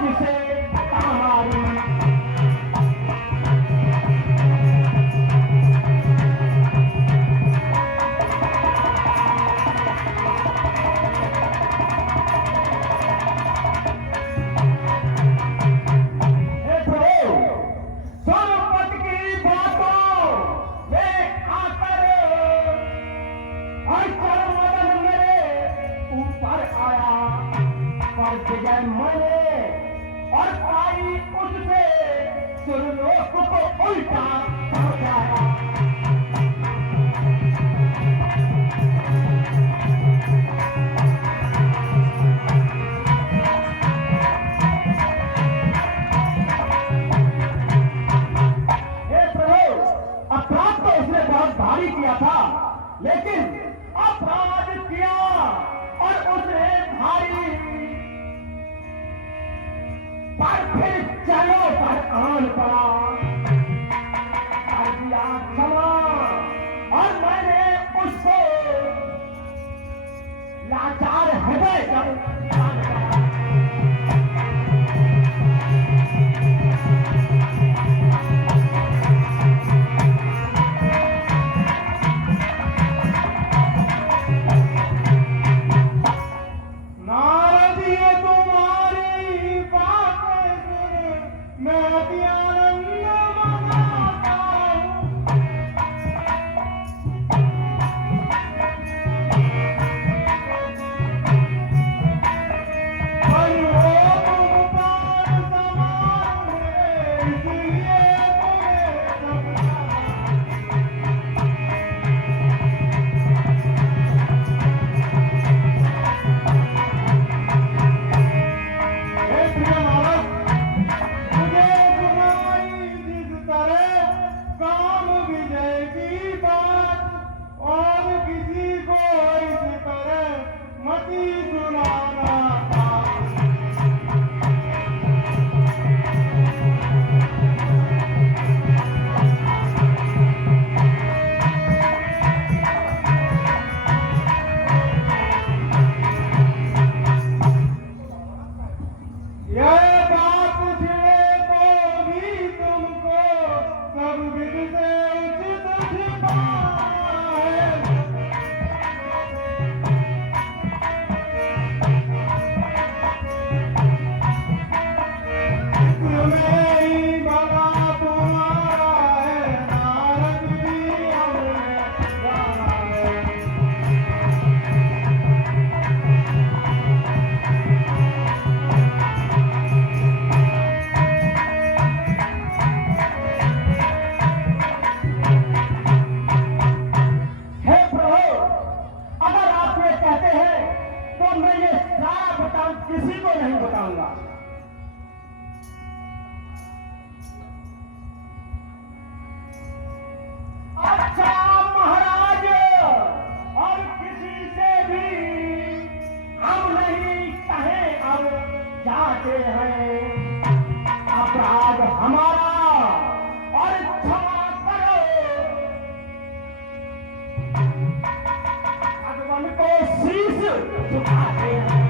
जिसे हमारी जय मने और पाई उससे सुरलोक को उल्टा पहुंचाया। हे प्रभु, अपराध तो उसने बहुत भारी किया था, लेकिन अपराध किया और उसने भारी पर फिर चलो पर आन पड़ा कर दिया क्षमा और मैंने उसको लाचार हृदय जब किसी को नहीं बताऊंगा। अच्छा महाराज, और किसी से भी हम नहीं कहें, अब जाते हैं अपराध हमारा और क्षमा करो। भगवान को शीश झुकाते हैं।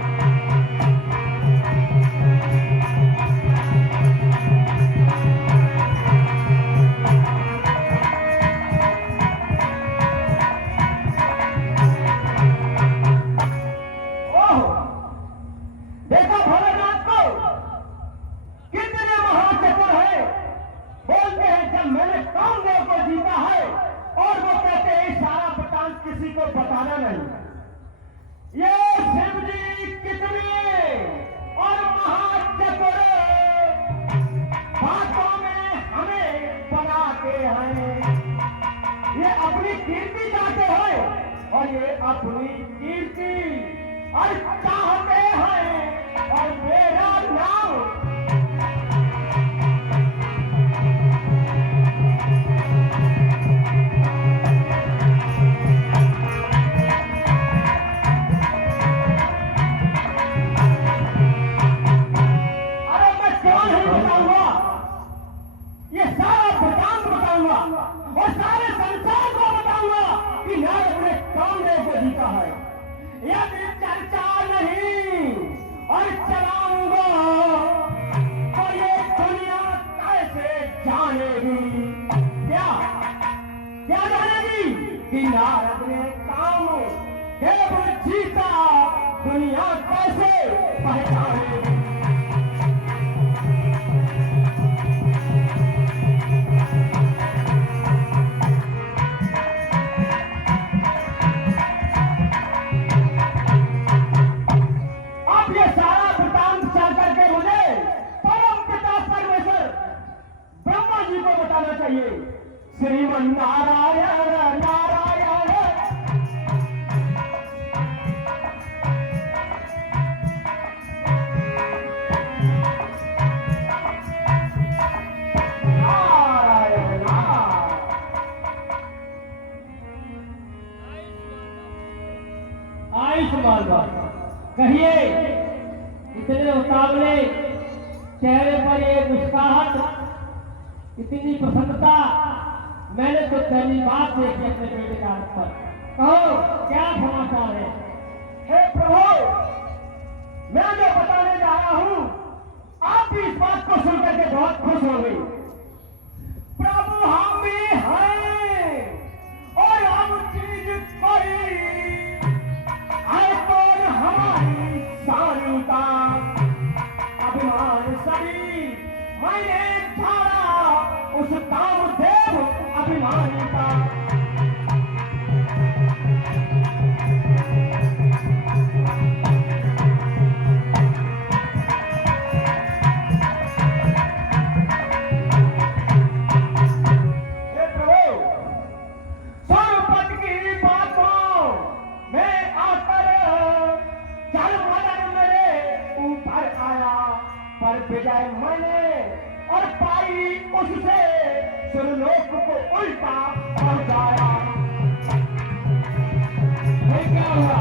मैंने कामदेव को जीता है और वो कहते हैं सारा वृतांत किसी को बताना नहीं। ये शिव जी कितने और महाचतुर बातों में हमें बनाते हैं। ये अपनी कीर्ति चाहते हैं और ये अपनी कीर्ति और चाहते हैं और मेरा नाम और सारे संसार को बताऊंगा कि मैं अपने कामदेव को जीता है। यदि चर्चा नहीं और चलाऊंगा कि नारद ने काम केवल जीता दुनिया कैसे पहचाने। अब ये सारा वृतांत चल करके मुझे परम पिता परमेश्वर ब्रह्मा जी को बताना चाहिए। श्रीमन नारायण नारायण नारायण आयुष्मान बाबा कहिए, इतने उतावले चेहरे पर ये मुस्कुराहट, इतनी प्रसन्नता मैंने तो पहली बात देखी अपने बेटे का हाथ पर। कहो क्या समाचार है? हे प्रभु, मैं जो बताने जा रहा हूं आप भी इस बात को सुनकर के बहुत खुश होंगे। प्रभु हम भी हैं और हम चीज कोई है तो हमारी शान का अभिमान सभी मैंने झाड़ा उस कामदेव अभिमानी का। विजय मैंने और पाई उससे सुरलोक को उल्टा पहुंचाया। क्या हुआ?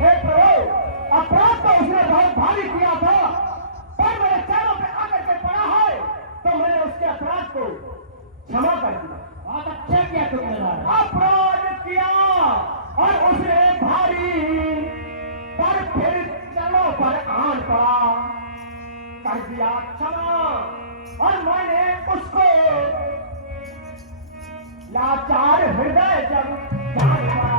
हे प्रभु, अपराध तो उसने बहुत भारी किया था, पर मेरे चरणों पे आकर के पड़ा है तो मैंने उसके अपराध को क्षमा कर दिया। बहुत अच्छा किया तुमने। अपराध किया और उसने भारी पर फिर चलो पर आन पड़ा, कर दिया क्षमा और मैंने उसको लाचार हृदय जब जान पड़ा।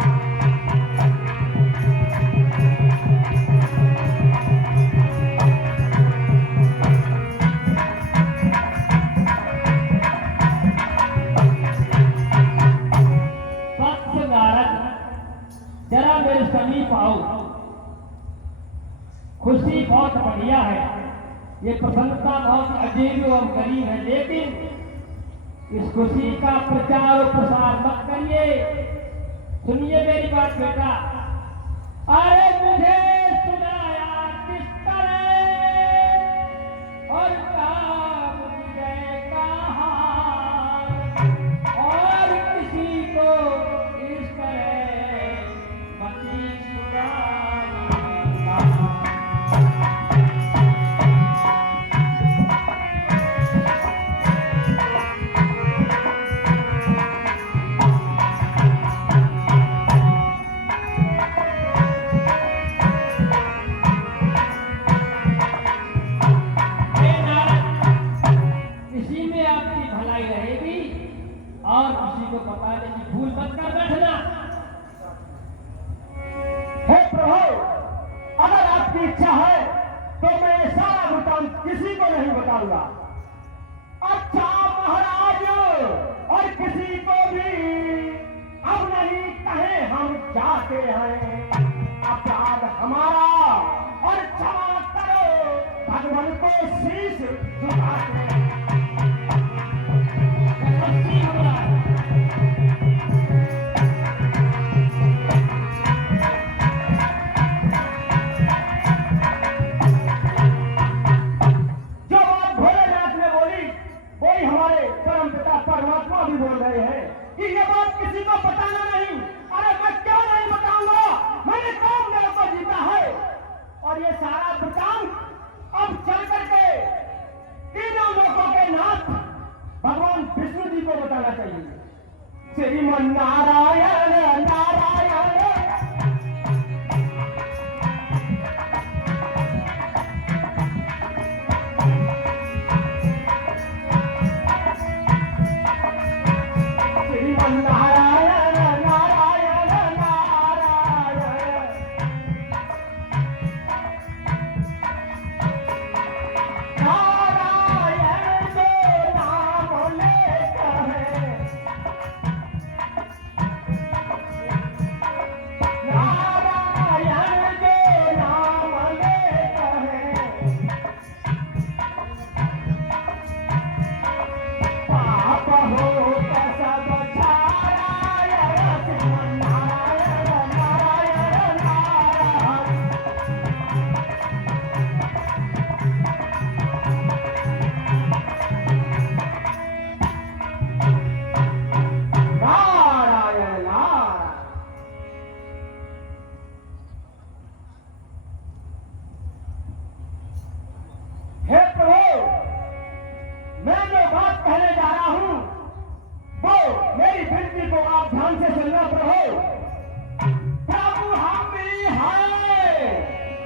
जरा मेरे समीप आओ। खुशी बहुत बढ़िया है, ये प्रसन्नता बहुत अजीब और गरीब है, लेकिन इस खुशी का प्रचार और प्रसार मत करिए। सुनिए मेरी बात बेटा। अरे मुझे सुनाया किस तरह और काम विजय का हाल, और किसी को इस तरह मती सुनाना। और किसी को बताने की भूल मत कर बैठना। हे प्रभु, अगर आपकी इच्छा है तो मैं ये सारा वृतांत किसी को नहीं बताऊंगा। अच्छा महाराज, और किसी को भी अब नहीं कहे हम जाते हैं, अपराध हमारा और क्षमा करो भगवान को शीश झुकाते हैं। परमात्मा भी बोल रहे हैं कि ये बात किसी को बताना नहीं। अरे मैं क्यों नहीं बताऊंगा, मैंने कामदेव को जीता है। और ये सारा वृतांत अब चल करके तीनों लोगों के नाथ भगवान विष्णु जी को बताना चाहिए। श्रीमन नारायण नारायण नारायण नारायण नारायण नारायण जो नाम लेता है नारायण जो नाम लेता है पाप होता सब नारायण नारायण नारायण नारायण नारायण नारायण हे प्रभु मैं जो बात कहने जा रहा हूं वो मेरी विनती को आप ध्यान से सुनना प्रभु प्रभु हम भी हैं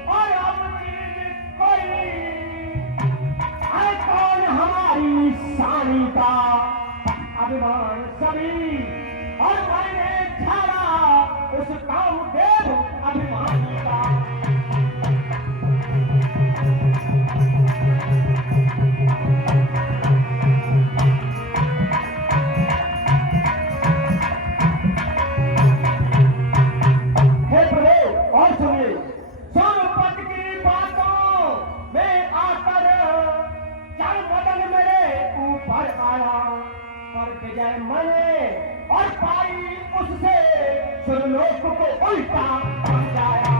और हम चीज कोई है कौन हमारी शानी का अभिमान सभी और मैंने छाड़ा उस कामदेव अभिमानी का हे प्रभु और सुनिए सोनपत की बातों में आकर चल बदन मेरे ऊपर आया पर जय मने और पाई उससे सुरलोक को उल्टा समझाया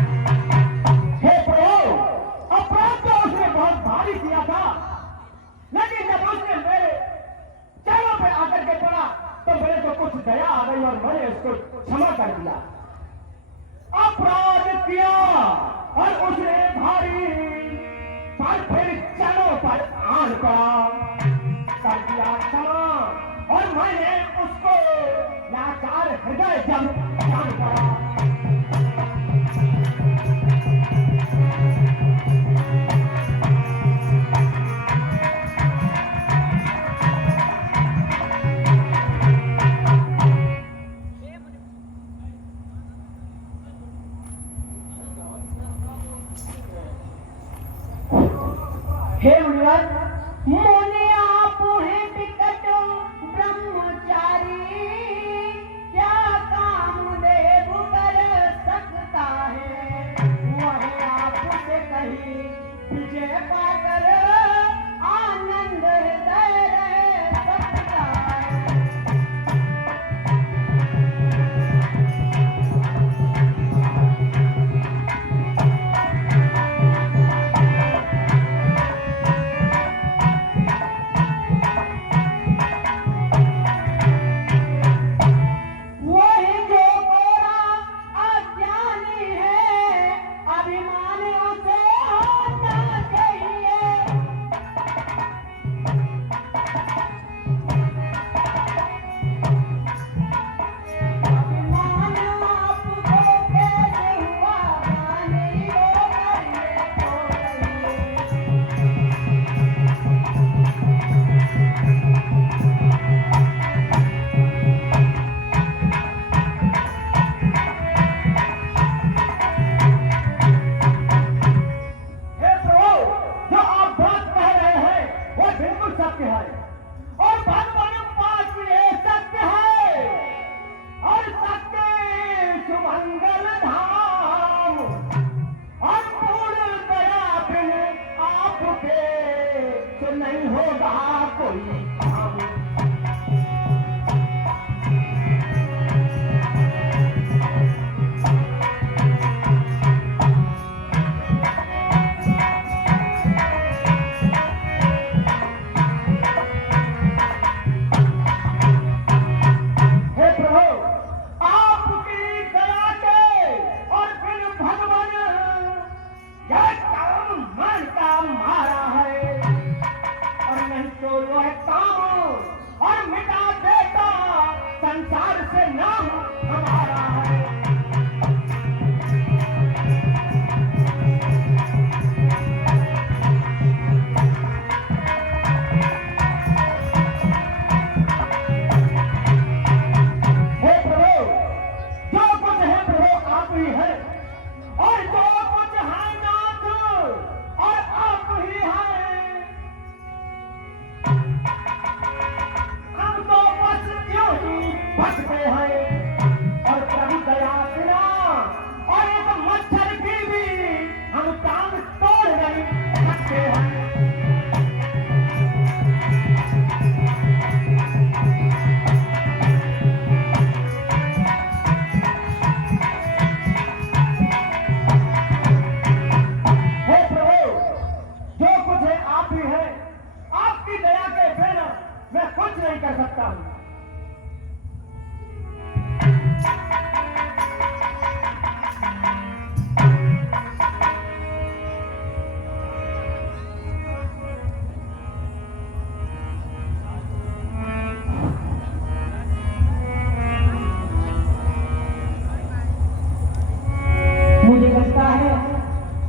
हे प्रभु अपराध तो उसने बहुत भारी किया था लेकिन जब उसने मेरे चरणों पे आकर के पड़ा तो मेरे को कुछ दया आ गई और मैंने उसको क्षमा कर दिया अपराध किया और उसने भारी पर फिर चरणों पर आन पड़ा कर दिया क्षमा और मैंने उसको लाचार हृदय जब जान पड़ा हे मुनिवर मोने आप हैं विकट ब्रह्मचारी क्या कामदेव कर सकता है वह आपसे कहीं विजय पाकर आनंद हृदय रह सकता है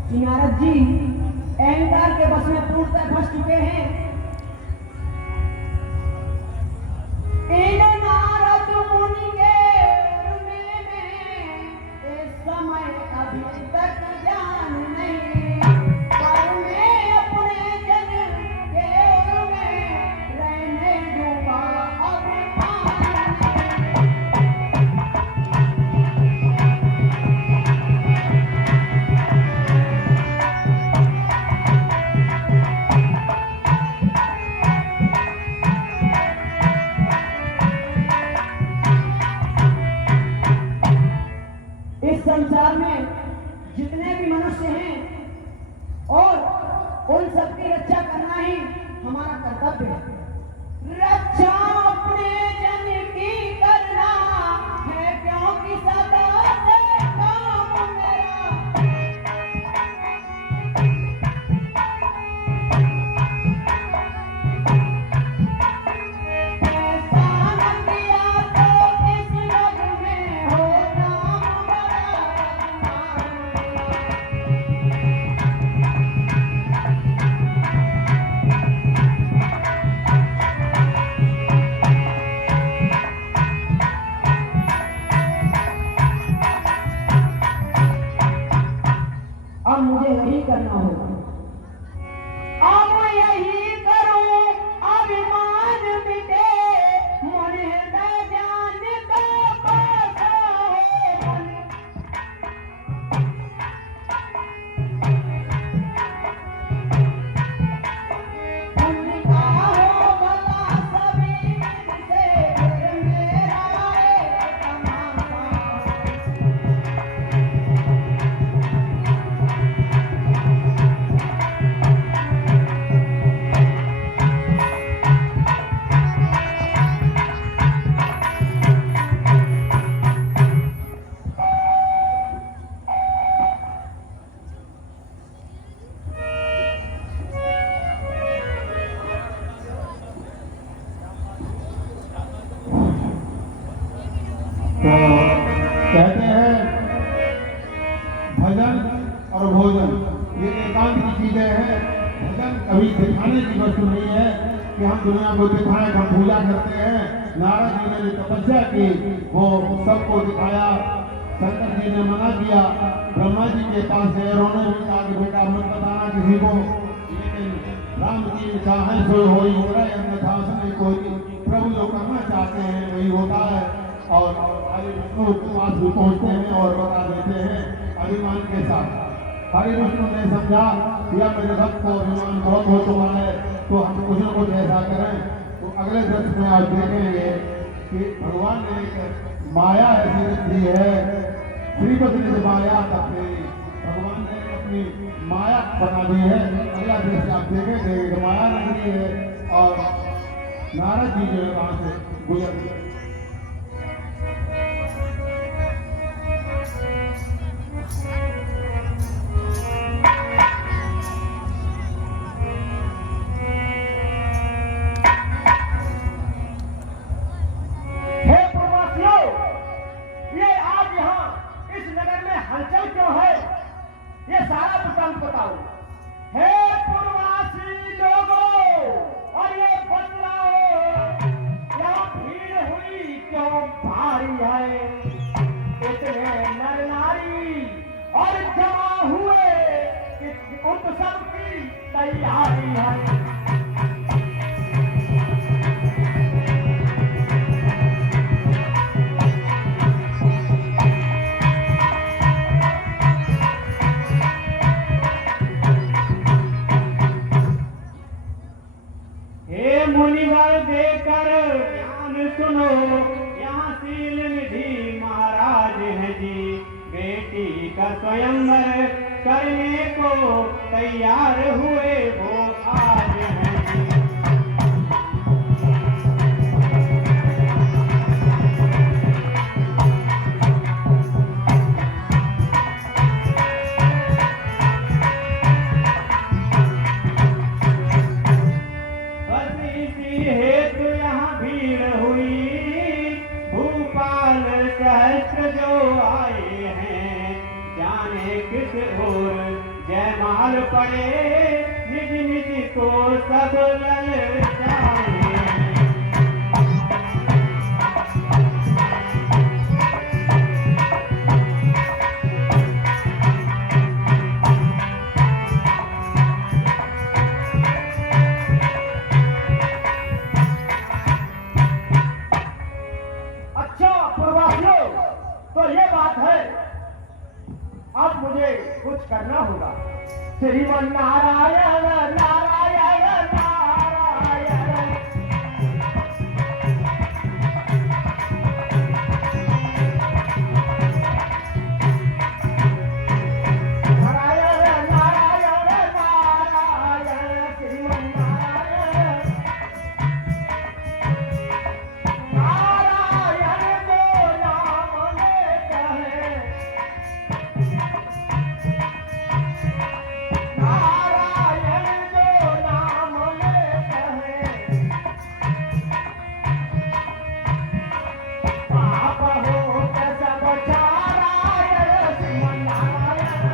कि नारद जी अहंकार के बस में पूर्णतः फंस चुके हैं। इन नारद मुनि के में इस समय अभी तक जान नहीं, पर मैं अपने जन के ओर में रहने दूंगा अभिमान। इस संसार में जितने भी मनुष्य हैं और उन सबकी रक्षा करना ही हमारा कर्तव्य है। रक्षा अपने जन की करना है, क्योंकि सदा से काम मेरा। ऐसा न किया तो इस जग में हो नाम बड़ा बदनाम। अब मुझे यही करना होगा। अब यही करूं, अभिमान मिटे, मन हृदय ज्ञान का पासा हो मन। उनका हो भला सभी से, फिर मेरा एक तमाशा। तो कहते हैं भजन और भोजन ये एकांत की चीजें हैं। भजन कभी दिखाने की वस्तु नहीं है कि हम दुनिया को दिखाएं, हम पूजा करते हैं। नारद जी ने जो तपस्या की वो सबको दिखाया। शंकर जी ने मना किया, ब्रह्मा जी के पास गए, उन्होंने भी कहा कि बेटा मत बताना किसी को, लेकिन राम जी चाहे सो होई हो रहा है, अन्यथा नहीं कोई। प्रभु जो करना चाहते हैं वही होता है। और हरि विष्णु के पास भी पहुंचते हैं और बता देते हैं अभिमान के साथ। हरि विष्णु ने समझा या मेरे भक्त को अभिमान बहुत हो चुका है, तो हम कुछ न कुछ ऐसा करें। तो अगले दृश्य में आप देखेंगे कि भगवान ने एक माया ऐसी रखी है, श्रीपति ने माया तब भगवान ने अपनी माया बना दी है। अगला दृश्य आप देखेंगे कि माया नगरी है और नारद जी जो है वहां से गुजर। हे प्रवासियों, ये आज यहाँ इस नगर में हलचल क्यों है? ये सारा वृत्तांत बताओ। हे प्रवासी लोगों, और ये बतलाओ, यहाँ भीड़ हुई क्यों भारी है? इतने नर नारी और जमा हुए कि उत्सव की तैयारी है। हे मुनिवर देकर ज्ञान सुनो, यहाँ शील निधि महाराज है जी। बेटी का स्वयंवर करने को तैयार हुए वो आज है जी। सहस्त्र जो आए हैं, जाने किस ओर जय माल पड़े निज निज को सब ललचाए। अच्छा पूर्वासियों, तो ये बात है, अब मुझे कुछ करना होगा। श्रीमन नारायण नारायण नारायण। नारायण नारायण नारायण श्रीमन नारायण। नारायण को नाम लेते हैं, नारायण जो नाम लेते हैं, पाप होत सब चारायण श्रीमन नारायण।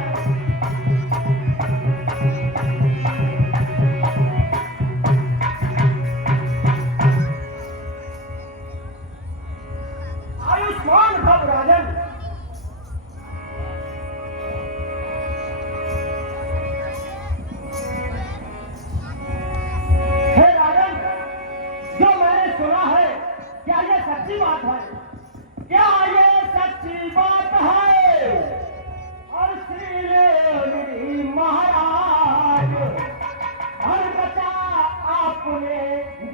आयुष्मान भव राजन। हे राजन, जो मैंने सुना है, क्या ये सच्ची बात है? क्या ये सच्ची बात है? और श्री